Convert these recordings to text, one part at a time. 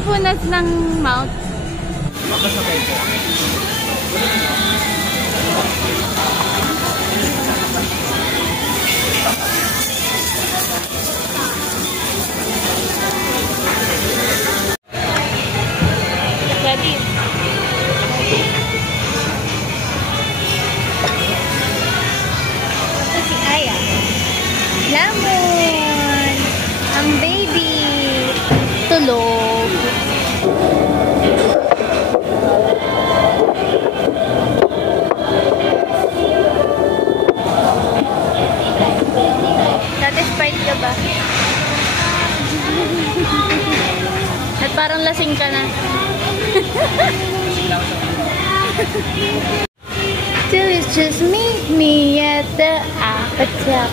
mindfulness ng mouth. Makasabay ko. Ready? Ito si Aya. Lamon! Ang baby! Tulog! Satisfied ka ba? At parang lasing ka na. Till it's just me at the apata.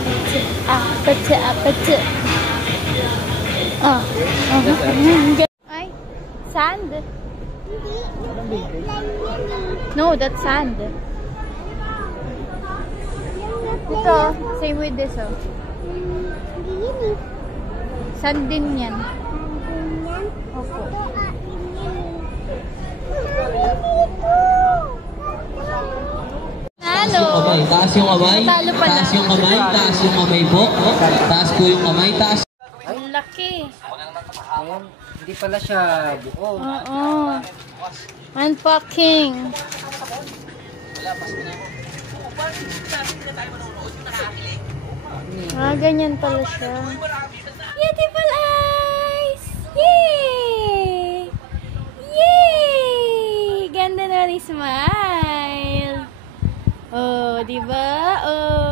Ay, sand. No, that's sand. Ito, same with this, oh. Sand din yan. Opo. Halo! Taas yung kamay. Talo pala. Taas yung kamay. Taas yung kamay po. Taas po yung kamay. Taas. Ang laki. Ayan, hindi pala siya buo. Oo. Unpacking. Ganyan pala siya. Beautiful eyes! Yay! Yay! Ganda na ni smile. Oh, diba? Oh.